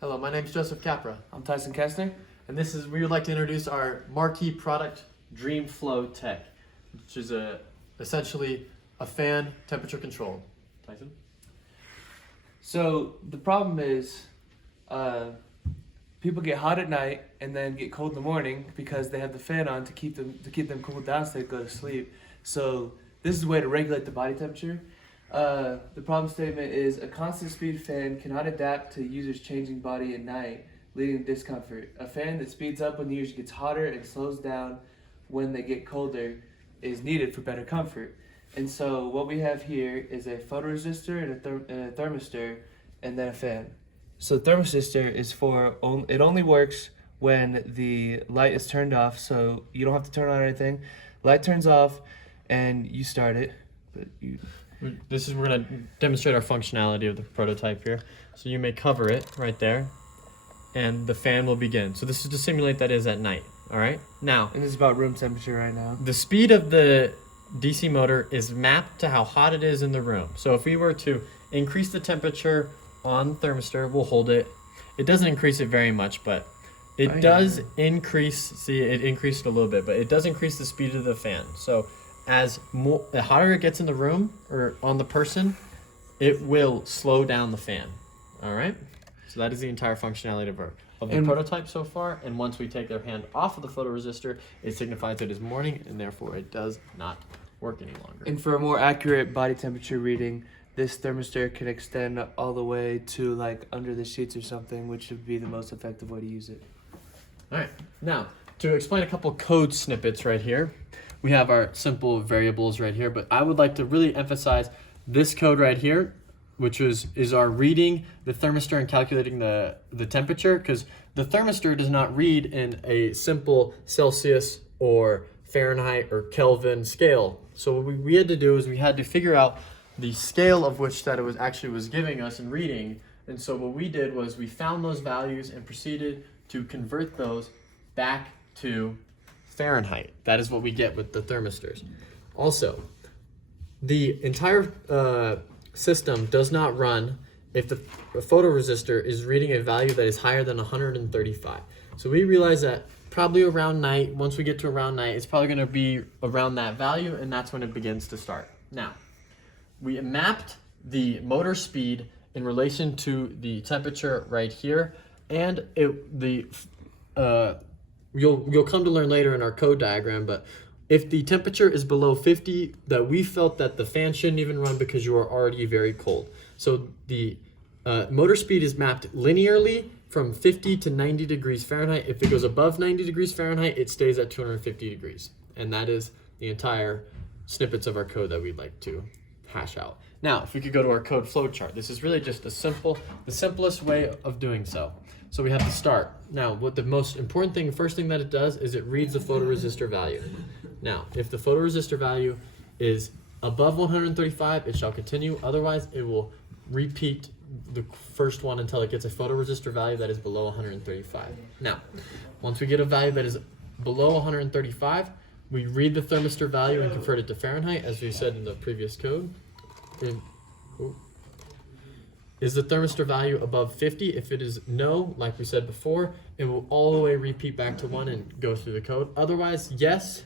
Hello, my name is Joseph Capra, I'm Tyson Kestner. and we would like to introduce our marquee product, DreamFlow Tech, which is essentially a fan temperature controlled. Tyson? So the problem is, people get hot at night and then get cold in the morning because they have the fan on to keep them cooled down so they go to sleep. So this is a way to regulate the body temperature. The problem statement is a constant speed fan cannot adapt to the user's changing body at night, leading to discomfort. A fan that speeds up when the user gets hotter and slows down when they get colder is needed for better comfort. And so what we have here is a photoresistor and a thermistor, and then a fan. So the thermistor is it only works when the light is turned off, so you don't have to turn on anything. Light turns off, and you start it, but We're going to demonstrate our functionality of the prototype here. So you may cover it right there, and the fan will begin. So this is to simulate that is at night, all right? Now, and it's about room temperature right now. the speed of the DC motor is mapped to how hot it is in the room. So if we were to increase the temperature on the thermistor, we'll hold it. It doesn't increase it very much, but it does increase, see, it increased a little bit, but it does increase the speed of the fan. So the hotter it gets in the room or on the person, it will slow down the fan, all right? So that is the entire functionality of the prototype so far, and once we take their hand off of the photoresistor, it signifies it is morning, and therefore it does not work any longer. And for a more accurate body temperature reading, this thermistor can extend all the way to like under the sheets or something, which would be the most effective way to use it. All right, now to explain a couple code snippets right here, we have our simple variables right here, but I would like to really emphasize this code right here, which is our reading the thermistor and calculating the temperature, because the thermistor does not read in a simple Celsius or Fahrenheit or Kelvin scale. So what we had to do is we had to figure out the scale of which that it was giving us and reading. And so what we did was we found those values and proceeded to convert those back to Fahrenheit. That is what we get with the thermistors. Also, the entire system does not run if the photoresistor is reading a value that is higher than 135. So we realize that probably around night, once we get to around night, it's probably going to be around that value, and that's when it begins to start. Now, we mapped the motor speed in relation to the temperature right here, and you'll come to learn later in our code diagram, but if the temperature is below 50, that we felt that the fan shouldn't even run because you are already very cold. So the motor speed is mapped linearly from 50 to 90 degrees Fahrenheit. If it goes above 90 degrees Fahrenheit, it stays at 250 degrees. And that is the entire snippets of our code that we'd like to hash out. Now, if we could go to our code flowchart, this is really just the simplest way of doing so. So we have to start. Now, what the most important thing, first thing that it does is it reads the photoresistor value. Now, if the photoresistor value is above 135, it shall continue. Otherwise, it will repeat the first one until it gets a photoresistor value that is below 135. Now, once we get a value that is below 135, we read the thermistor value and convert it to Fahrenheit, as we said in the previous code. Is the thermistor value above 50? If it is no, like we said before, it will all the way repeat back to 1 and go through the code. Otherwise, yes,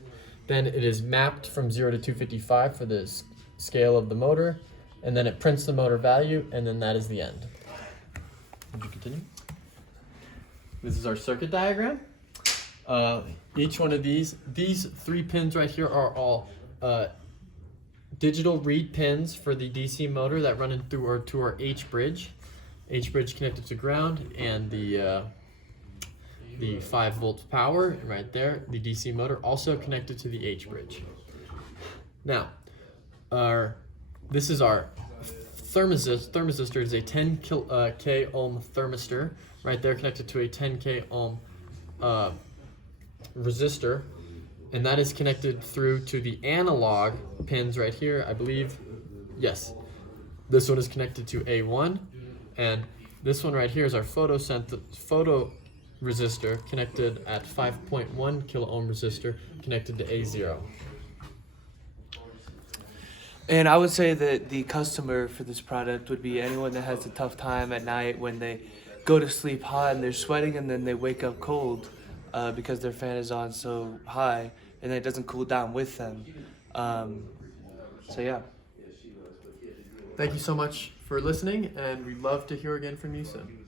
then it is mapped from 0 to 255 for the scale of the motor, and then it prints the motor value, and then that is the end. Would you continue? This is our circuit diagram. Each one of these 3 pins right here are all digital read pins for the DC motor that run to our H bridge. H bridge connected to ground, and the 5 volt power right there. The DC motor also connected to the H bridge. Now, this is our thermistor. Is a 10 k ohm thermistor right there connected to a 10 k ohm resistor. And that is connected through to the analog pins right here, I believe. Yes, this one is connected to A1, and this one right here is our photo resistor connected at 5.1 kilo ohm resistor connected to A0. And I would say that the customer for this product would be anyone that has a tough time at night when they go to sleep hot and they're sweating, and then they wake up cold because their fan is on so high, and it doesn't cool down with them. So yeah. Thank you so much for listening, and we'd love to hear again from you soon.